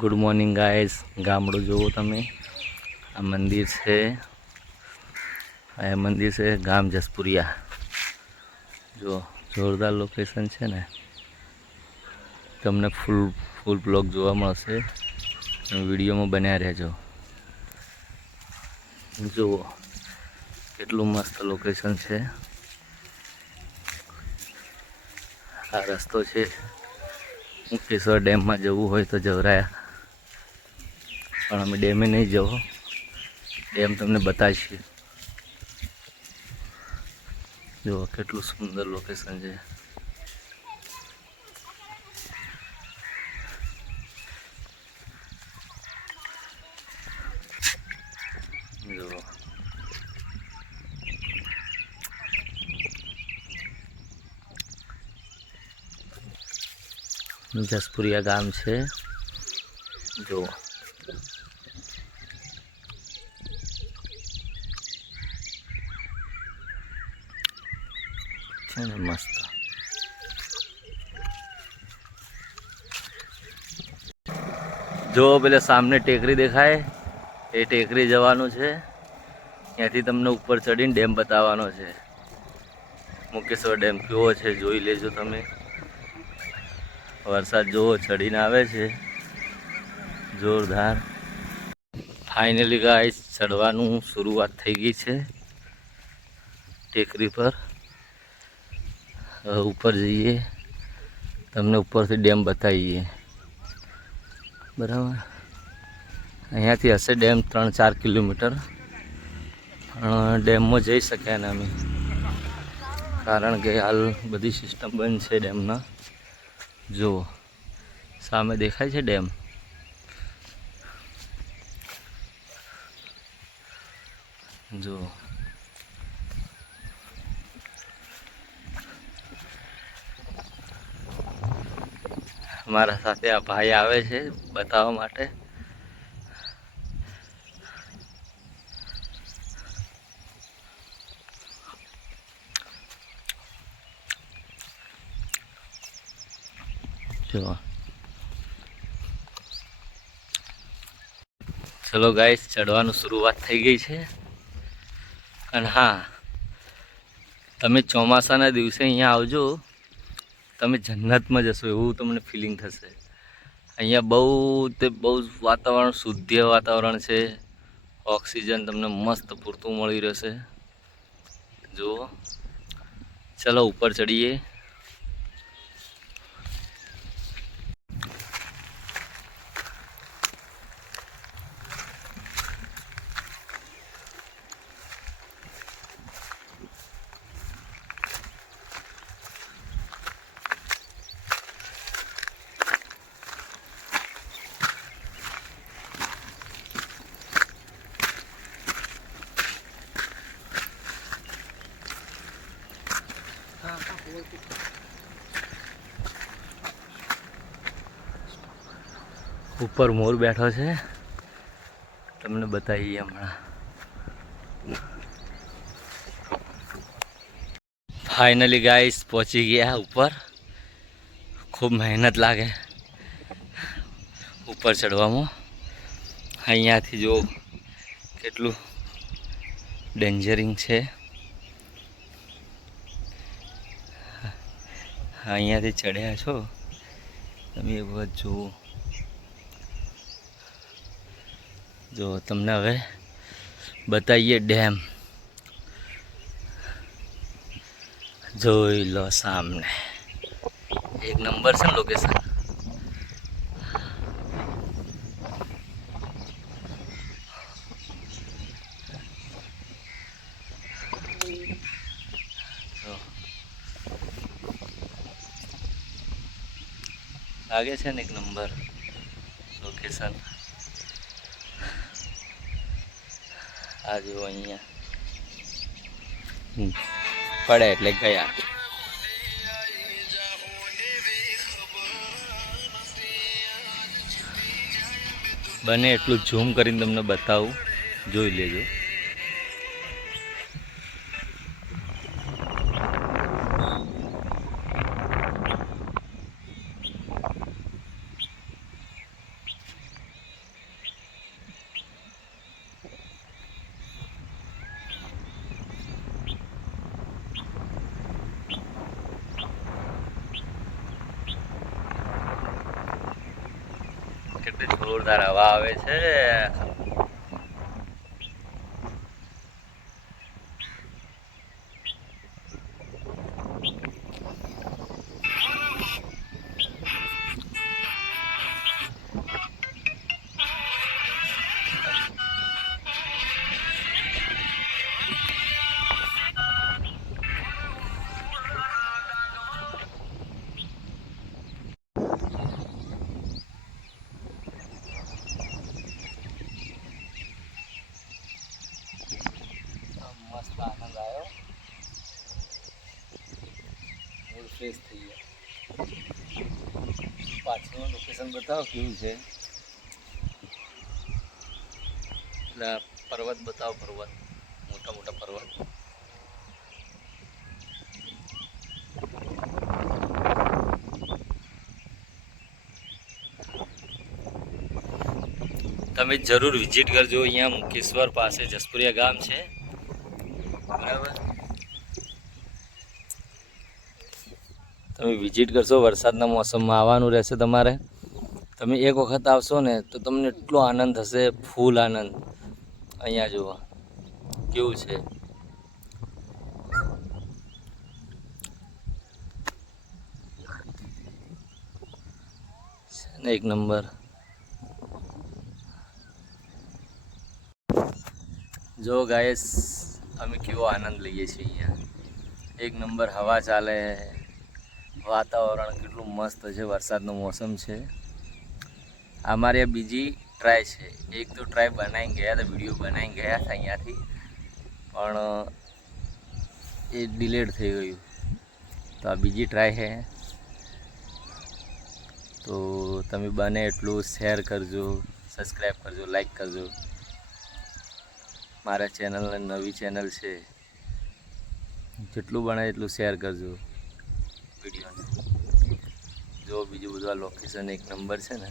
Good morning guys. ગામડું જુઓ તમે. આ મંદિર છે, આ મંદિર છે ગામ જસપુરિયા. જો જોરદાર લોકેશન છે ને. તમને ફૂલ બ્લોગ જોવા મળશે. વિડીયોમાં બન્યા રહેજો. જુઓ કેટલું મસ્ત લોકેશન છે. આ રસ્તો છે. મુકેશ્વર ડેમમાં જવું હોય તો જવરાયા, પણ અમે ડેમે નહીં જવો. ડેમ તમને બતાવીશું. જુઓ કેટલું સુંદર લોકેશન છે. જુઓ જસપુરિયા ગામ છે. જુઓ છે ને મસ્ત. જો પેલે સામને ટેકરી દેખાય, એ ટેકરી જવાનું છે. ત્યાંથી તમને ઉપર ચડીને ડેમ બતાવવાનો છે. મુકેશ્વર ડેમ કેવો છે જોઈ લેજો તમે. વરસાદ જોવો ચડીને આવે છે જોરદાર. ફાઇનલી ગાઈસ ચડવાનું શરૂઆત થઈ ગઈ છે ટેકરી પર. ઉપર જઈએ, તમને ઉપરથી ડેમ બતાવીએ. બરાબર, અહીંયાથી હશે ડેમ 3-4 કિલોમીટર. ડેમમાં જઈ શક્યા ને અમે, કારણ કે હાલ બધી સિસ્ટમ બંધ છે ડેમના. જુઓ સામે દેખાય છે ડેમ. જુઓ મારા સાથે આ ભાઈ આવે છે બતાવવા માટે. જો ચલો ગાઈસ, ચડવાનું શરૂઆત થઈ ગઈ છે. અને હા, તમે ચોમાસાના દિવસે અહીંયા આવજો, તમે જન્નતમાં જશો એવું તમને ફિલિંગ થશે. અહીંયા બહુ વાતાવરણ શુદ્ધ વાતાવરણ છે. ઓક્સિજન તમને મસ્ત પૂરતું મળી રહેશે. જુઓ, ચલો ઉપર ચડીએ. ઉપર મોર બેઠો છે, તમને બતાવીએ હમણાં. ફાઇનલી ગાઈસ પહોંચી ગયા ઉપર. ખૂબ મહેનત લાગે ઉપર ચડવામાં. અહીંયાથી જો કેટલું ડેન્જરિંગ છે. અહીંયાથી ચડ્યા છો તમે એ વાત જુઓ. જો તમને હવે બતાવીએ ડેમ. જોઈ લો સામને, એક નંબર છે લોકેશન. લાગે છે ને એક નંબર લોકેશન. આ જો અહીંયા પડે એટલે ગયા. બને એટલું ઝૂમ કરીને તમને બતાવું, જોઈ લેજો. કેટલી જોરદાર હવા આવે છે. મસ્ત આનંદ આવ્યો, મૂડ ફ્રેશ થઈ ગયો. પાછળનું લોકેશન બતાવો કેવું છે. એટલે પર્વત બતાવો, પર્વત, મોટા મોટા પર્વત. તમે જરૂર વિઝિટ કરજો. અહીંયા મુકેશ્વર પાસે જસપુરિયા ગામ છે, બરાબર. તમે વિઝિટ કરશો, વરસાદના મોસમમાં આવવાનું રહેશે તમારે. તમે એક વખત આવશો ને તો તમને એટલો આનંદ થશે, ફૂલ આનંદ. અહીંયા જુઓ કેવું છે. એક નંબર. જો ગાઈસ, અમે કેવો આનંદ લઈએ છીએ અહીંયા. એક નંબર હવા ચાલે, વાતાવરણ કેટલું મસ્ત છે, વરસાદનો મોસમ છે. અમારે આ બીજી ટ્રાય છે. એક તો ટ્રાય બનાવીને ગયા હતા, વિડીયો બનાવીને ગયા હતા અહીંયાથી, પણ એ ડિલેટ થઈ ગયું. તો આ બીજી ટ્રાય છે. તો તમે બને એટલું શેર કરજો, સબસ્ક્રાઈબ કરજો, લાઈક કરજો. મારા ચેનલને નવી ચેનલ છે, જેટલું બને એટલું શેર કરજો વિડીયોને. જો બીજું બધું આ લોકેશન એક નંબર છે ને.